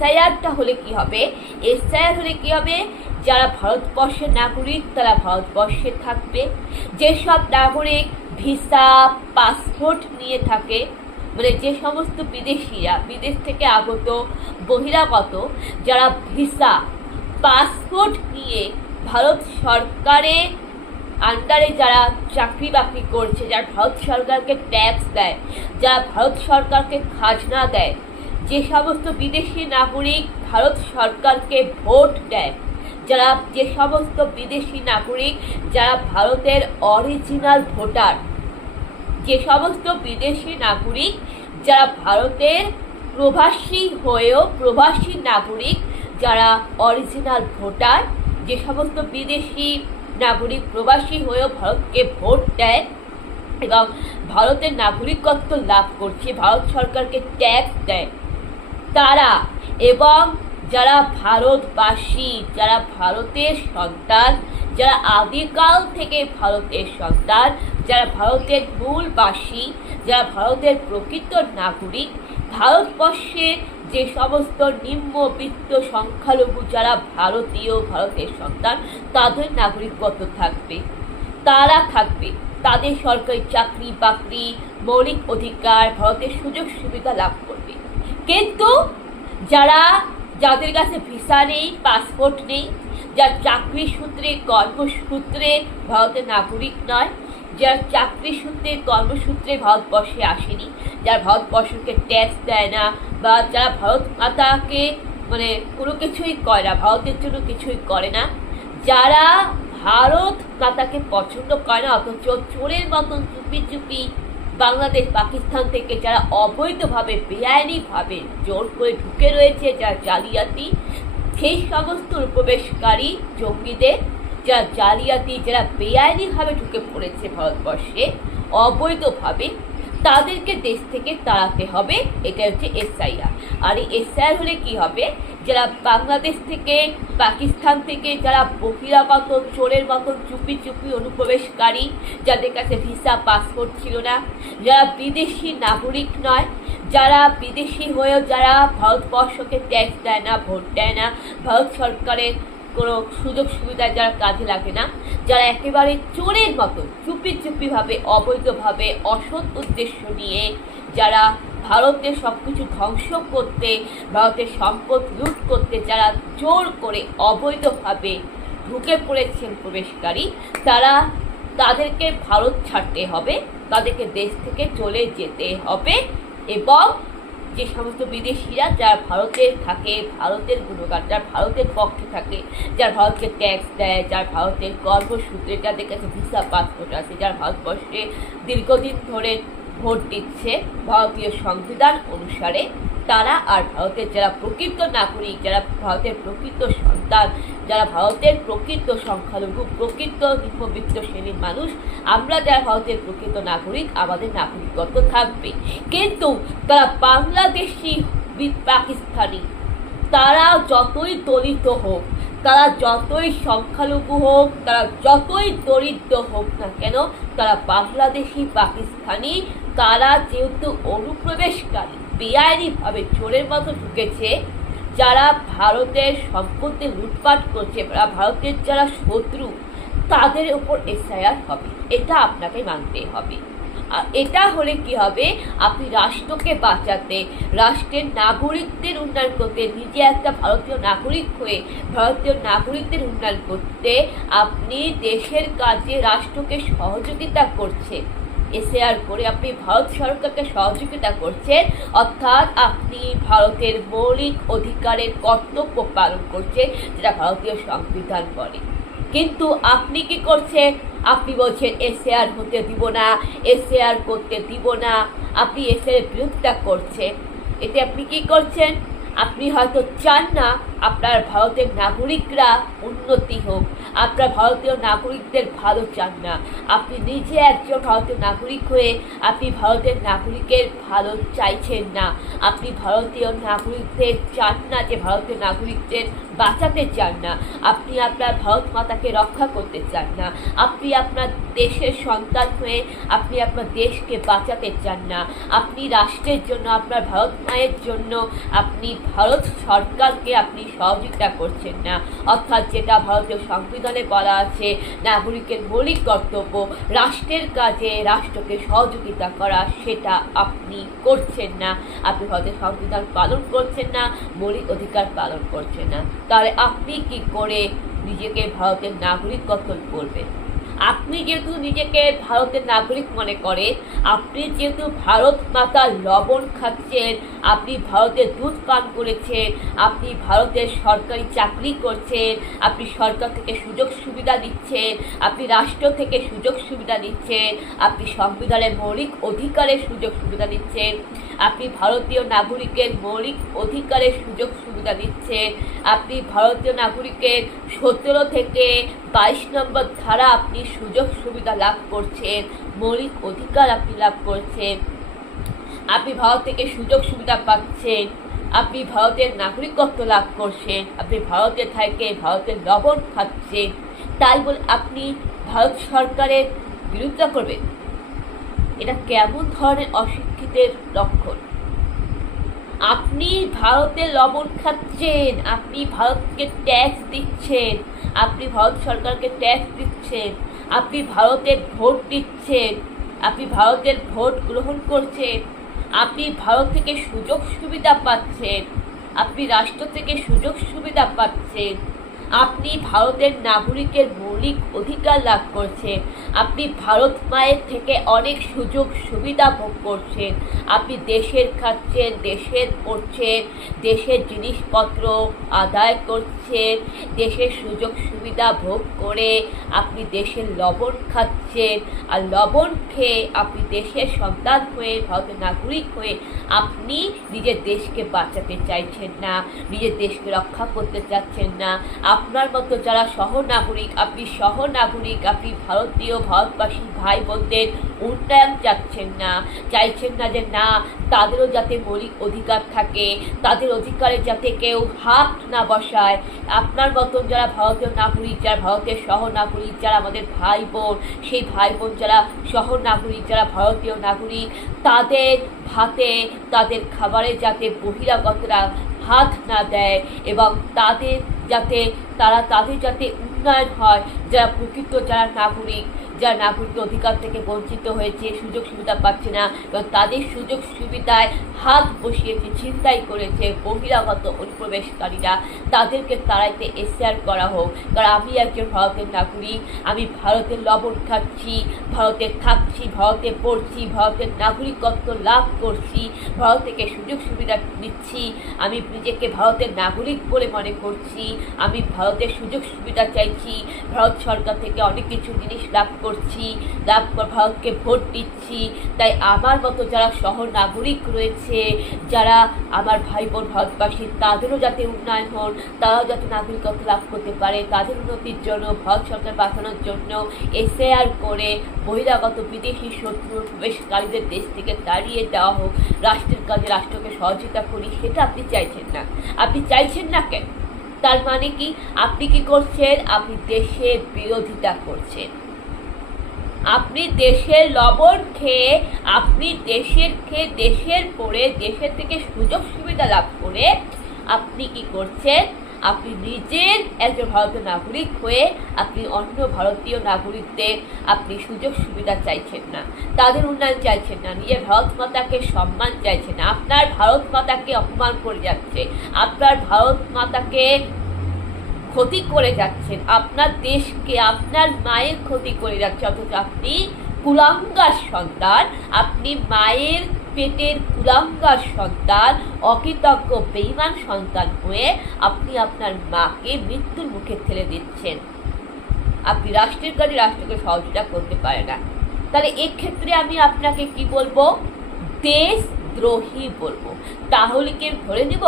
এসআইআরটা হলে কি হবে, এসআইআর হলে কি হবে, যারা ভারতবর্ষের নাগরিক তারা ভারতবর্ষে থাকবে। যেসব নাগরিক ভিসা পাসপোর্ট নিয়ে থাকে, মানে যে সমস্ত বিদেশিরা বিদেশ থেকে আগত বহিরাগত যারা ভিসা পাসপোর্ট নিয়ে ভারত সরকারের আন্ডারে যারা চাকরি বাকরি করছে, যারা ভারত সরকারকে ট্যাক্স দেয়, যারা ভারত সরকারকে খাজনা দেয়, যে সমস্ত বিদেশি নাগরিক ভারত সরকারকে ভোট দেয়, যারা যে সমস্ত বিদেশি নাগরিক যারা ভারতের অরিজিনাল ভোটার, যে সমস্ত বিদেশি নাগরিক যারা ভারতের প্রবাসী হয়েও প্রবাসী নাগরিক যারা অরিজিনাল ভোটার, যে সমস্ত বিদেশি নাগরিক প্রবাসী হয়েও ভারতকে ভোট দেয় এবং ভারতের নাগরিকত্ব লাভ করছে, ভারত সরকারকে ট্যাক্স দেয় তারা, এবং যারা ভারতবাসী, যারা ভারতের সন্তান, যারা আদিকাল থেকে ভারতের সন্তান, যারা ভারতের মূলবাসী, যারা ভারতের প্রকৃত নাগরিক, ভারতবর্ষের যে সমস্ত নিম্নবিত্ত সংখ্যালঘু যারা ভারতীয় ভারতের সন্তান তাদের নাগরিকত্ব থাকবে, তারা থাকবে, তাদের সরকারি চাকরি বাকরি মৌলিক অধিকার ভারতের সুযোগ সুবিধা লাভ করবে। কিন্তু যাদের কাছে ভিসা নেই, পাসপোর্ট নেই, যার চাকরি সূত্রে কর্মসূত্রে ভারতের নাগরিক নয়, যারা চাকরি সূত্রে কর্মসূত্রে ভারতবর্ষে আসেনি, যারা ভারতবর্ষকে ট্যাক্স দেয় না, বা যারা ভারত মাতাকে মানে কোনো কিছুই করে না, ভারতের জন্য কিছুই করে না, যারা ভারত মাতাকে পছন্দ করে না, অথচ চোরের মতন চুপি চুপি বাংলাদেশ পাকিস্তান থেকে যারা অবৈধভাবে বেআইনিভাবে জোর করে ঢুকে রয়েছে, যারা জালিয়াতি, সেই সমস্ত অনুপ্রবেশকারী জঙ্গিদের যারা জালিয়াতি, যারা বেআইনিভাবে ঢুকে পড়েছে ভারতবর্ষে অবৈধভাবে, তাদেরকে দেশ থেকে তাড়াতে হবে। এটা হচ্ছে এসআইআর। আর এই এসআইআর হলে কি হবে, যারা বাংলাদেশ থেকে পাকিস্তান থেকে যারা বহিরাগত চোরের মতন চুপি চুপি অনুপ্রবেশকারী, যাদের কাছে ভিসা পাসপোর্ট ছিল না, যারা বিদেশি নাগরিক নয়, যারা বিদেশি হয়েও যারা ভারতবর্ষকে ট্যাক্স দেয় না, ভোট দেয় না, ভারত সরকারের কোনো সুযোগ সুবিধা যারা কাজে লাগে না, যারা একেবারে চোরের মতো চুপি চুপিভাবে অবৈধভাবে অসৎ উদ্দেশ্য নিয়ে যারা ভারতের সবকিছু ধ্বংস করতে, ভারতের সম্পদ লুট করতে যারা জোর করে অবৈধভাবে ঢুকে পড়েছেন প্রবেশকারী, তাদেরকে ভারত ছাড়তে হবে, তাদেরকে দেশ থেকে চলে যেতে হবে। এবং যে সমস্ত বিদেশিরা যারা ভারতে থাকে, ভারতের গুণগান, যারা ভারতের পক্ষে থাকে, যারা ভারতকে ট্যাক্স দেয়, যারা ভারতের কর্মসূত্রে যাদের কাছে ভিসা পাসপোর্ট আছে, যারা ভারতবর্ষে দীর্ঘদিন ধরে ভোট দিচ্ছে ভারতীয় সংবিধান অনুসারে, তারা আর ভারতের যারা প্রকৃত নাগরিক, যারা ভারতের প্রকৃত সন্তান, যারা ভারতের প্রকৃত সংখ্যালঘু, প্রকৃত নিম্নবিত্ত শ্রেণীর মানুষ, আমরা যারা ভারতের প্রকৃত নাগরিক, আমাদের নাগরিকত্ব থাকবে। কিন্তু তারা বাংলাদেশি পাকিস্তানি, তারা যতই দলিত হোক, তারা যতই সংখ্যালঘু হোক, তারা যতই দরিদ্র হোক না কেন, তারা বাংলাদেশি পাকিস্তানি, তারা যেহেতু অনুপ্রবেশকারী, বেআইনিভাবে চোরের মতো ঢুকেছে, যারা ভারতের সম্পত্তি লুটপাট করছে, ভারতের যারা শত্রু, তাদের উপর এসআইআর হবে। এটা আপনাকে মানতে হবে। আর এটা হলে কি হবে, আপনি রাষ্ট্রকে বাঁচাতে, রাষ্ট্রের নাগরিকদের উন্নয়ন করতে, নিজে একটা ভারতীয় নাগরিক হয়ে ভারতীয় নাগরিকদের উন্নয়ন করতে আপনি দেশের কাজে রাষ্ট্রকে সহযোগিতা করছে, এসআইআর করে আপনি ভারত সরকারকে সহযোগিতা করছেন, অর্থাৎ আপনি ভারতের মৌলিক অধিকারের কর্তব্য পালন করছেন, যেটা ভারতীয় সংবিধান বলে। কিন্তু আপনি কি করছেন, আপনি বলছেন এসআইআর হতে দিব না, এসআইআর করতে দিব না, আপনি এসআইআর বিরোধিতা করছেন। এতে আপনি কি করছেন, আপনি হয়তো চান না আপনার ভারতের নাগরিকরা উন্নতি হোক, আপনার ভারতীয় নাগরিকদের ভালো চান না। আপনি নিজে একজন ভারতীয় নাগরিক হয়ে আপনি ভারতের নাগরিকের ভালো চাইছেন না। আপনি ভারতীয় নাগরিকদের চান না, যে ভারতীয় নাগরিকদের বাঁচাতে চান না। আপনি আপনার ভারত মাতাকে রক্ষা করতে চান না। আপনি আপনার দেশের সন্তান হয়ে আপনি আপনার দেশকে বাঁচাতে চান না। আপনি রাষ্ট্রের জন্য, আপনার ভারত মায়ের জন্য আপনি ভারত সরকারকে আপনি সহযোগিতা করছেন না। অর্থাৎ যেটা ভারতীয় সংবিধানে বলা আছে, নাগরিকের মৌলিক কর্তব্য রাষ্ট্রের কাজে রাষ্ট্রকে সহযোগিতা করা, সেটা আপনি করছেন না। আপনি ভারতের সংবিধান পালন করছেন না, মৌলিক অধিকার পালন করছেন না। তাহলে আপনি কি করে নিজেকে ভারতের নাগরিকত্ব বলবেন? আপনি যেহেতু নিজেকে ভারতের নাগরিক মনে করেন, আপনি যেহেতু ভারত মাতার লবণ খাচ্ছেন, আপনি ভারতের দুধ পান করেছেন, আপনি ভারতের সরকারি চাকরি করছেন, আপনি সরকার থেকে সুযোগ সুবিধা দিচ্ছেন, আপনি রাষ্ট্র থেকে সুযোগ সুবিধা দিচ্ছেন, আপনি সংবিধানের মৌলিক অধিকারের সুযোগ সুবিধা দিচ্ছেন, আপনি ভারতীয় নাগরিকের মৌলিক অধিকারের সুযোগ সুবিধা দিচ্ছেন, আপনি ভারতীয় নাগরিকের 17 থেকে 22 নম্বর ধারা আপনি সুযোগ সুবিধা লাভ করছেন, মৌলিক অধিকার আপনি লাভ করছেন, আপনি ভারত থেকে সুযোগ সুবিধা পাচ্ছেন, আপনি ভারতের নাগরিকত্ব লাভ করছেন, আপনি ভারতের থেকে ভারতের লবণ খাচ্ছেন, তাই বলে আপনি ভারত সরকারের বিরোধিতা করবেন? এটা কেমন ধরনের অশিক্ষিতের লক্ষণ? আপনি ভারতের লবণ খাচ্ছেন, আপনি ভারতকে ট্যাক্স দিচ্ছেন, আপনি ভারত সরকারকে ট্যাক্স দিচ্ছেন, আপনি ভারতের ভোট দিচ্ছেন, আপনি ভারতের ভোট গ্রহণ করছেন, আপনি ভারত থেকে সুযোগ সুবিধা পাচ্ছেন, আপনি রাষ্ট্র থেকে সুযোগ সুবিধা পাচ্ছেন, আপনি ভারতের নাগরিকের মৌলিক অধিকার লাভ করছেন, আপনি ভারত মায়ের থেকে অনেক সুযোগ সুবিধা ভোগ করছেন, আপনি দেশের খাচ্ছেন, দেশের পড়ছেন, দেশের জিনিসপত্র আদায় করছেন, দেশের সুযোগ সুবিধা ভোগ করে আপনি দেশের লবণ খাচ্ছেন, আর লবণ খেয়ে আপনি দেশের সন্তান হয়ে, ভারতের নাগরিক হয়ে আপনি নিজের দেশকে বাঁচাতে চাইছেন না, নিজের দেশকে রক্ষা করতে চাচ্ছেন না। আপনার মতো যারা সহনাগরিক, আপনি সহনাগরিক, আপনি ভারতীয় ভারতবাসী ভাই বোনদের উন্নয়ন চাচ্ছেন না, চাইছেন না যে না তাদেরও যাতে মৌলিক অধিকার থাকে, তাদের অধিকারে যাতে কেউ হাত না বসায়। আপনার মতন যারা ভারতীয় নাগরিক, যারা ভারতের সহনাগরিক, যারা আমাদের ভাই বোন, সেই ভাই বোন যারা সহনাগরিক, যারা ভারতীয় নাগরিক, তাদের ভাতে, তাদের খাবারে যাতে বহিরাগতরা হাত না দেয়, এবং তাদের যাতে উন্নয়ন হয়, যারা প্রকৃত যারা নাগরিক, যারা নাগরিক অধিকার থেকে বঞ্চিত হয়েছে, সুযোগ সুবিধা পাচ্ছে না, এবং তাদের সুযোগ সুবিধায় হাত বসিয়েছে, ছিনতাই করেছে বহিরাগত অনুপ্রবেশকারীরা, তাদেরকে তাড়াইতে এসআর করা হোক। কারণ আমি একজন ভারতের নাগরিক, আমি ভারতের লবণ খাচ্ছি, ভারতে থাকছি, ভারতে পড়ছি, ভারতের নাগরিকত্ব লাভ করছি, ভারত থেকে সুযোগ সুবিধা নিচ্ছি, আমি নিজেকে ভারতের নাগরিক বলে মনে করছি, আমি ভারতের সুযোগ সুবিধা চাইছি, ভারত সরকার থেকে অনেক কিছু জিনিস লাভ করছি, ভারতকে ভোট দিচ্ছি। তাই আমার মতো যারা শহর নাগরিক রয়েছে, যারা আমার ভাই বোন ভারতবাসী, তাদেরও যাতে উন্নয়ন হন, তারাও যাতে নাগরিকত্ব লাভ করতে পারে, তাদের উন্নতির জন্য ভারত সরকার বাঁচানোর জন্য এসআর করে বহিরাগত বিদেশি শত্রু প্রবেশকারীদের দেশ থেকে তাড়িয়ে দেওয়া হোক, রাষ্ট্রের কাজে রাষ্ট্রকে সহযোগিতা করি, সেটা আপনি চাইছেন না। আপনি চাইছেন না কেন? তার মানে কি? আপনি কি করছেন? আপনি দেশের বিরোধিতা করছেন। আপনি দেশের লবণ খেয়ে, আপনি দেশের পরে, দেশের থেকে সুযোগ সুবিধা লাভ করে আপনি কি করছেন? আপনি নিজের একজন ভারতীয় নাগরিক হয়ে আপনি অন্য ভারতীয় নাগরিকদের আপনি সুযোগ সুবিধা চাইছেন না, তাদের উন্নয়ন চাইছেন না, নিজের ভারত মাতাকে সম্মান চাইছেন না। আপনার ভারত মাতাকে অপমান করে যাচ্ছে, আপনার ভারত মাতাকে ক্ষতি করে যাচ্ছেন, আপনার দেশকে, আপনার মায়ের ক্ষতি করে যাচ্ছে। অথচ আপনি কুলাঙ্গার সন্তান, আপনি মায়ের পেটের কুলাঙ্গার সন্তান, অকৃতজ্ঞ বেঈমান সন্তান হয়ে আপনি আপনার মাকে মৃত্যুর মুখে ঠেলে দিচ্ছেন। আপনি রাষ্ট্রের কাজে রাষ্ট্রকে সহযোগিতা করতে পারে না। তাহলে এক্ষেত্রে আমি আপনাকে কি বলবো? দেশদ্রোহী বলবো। তাহলে কি ধরে নিব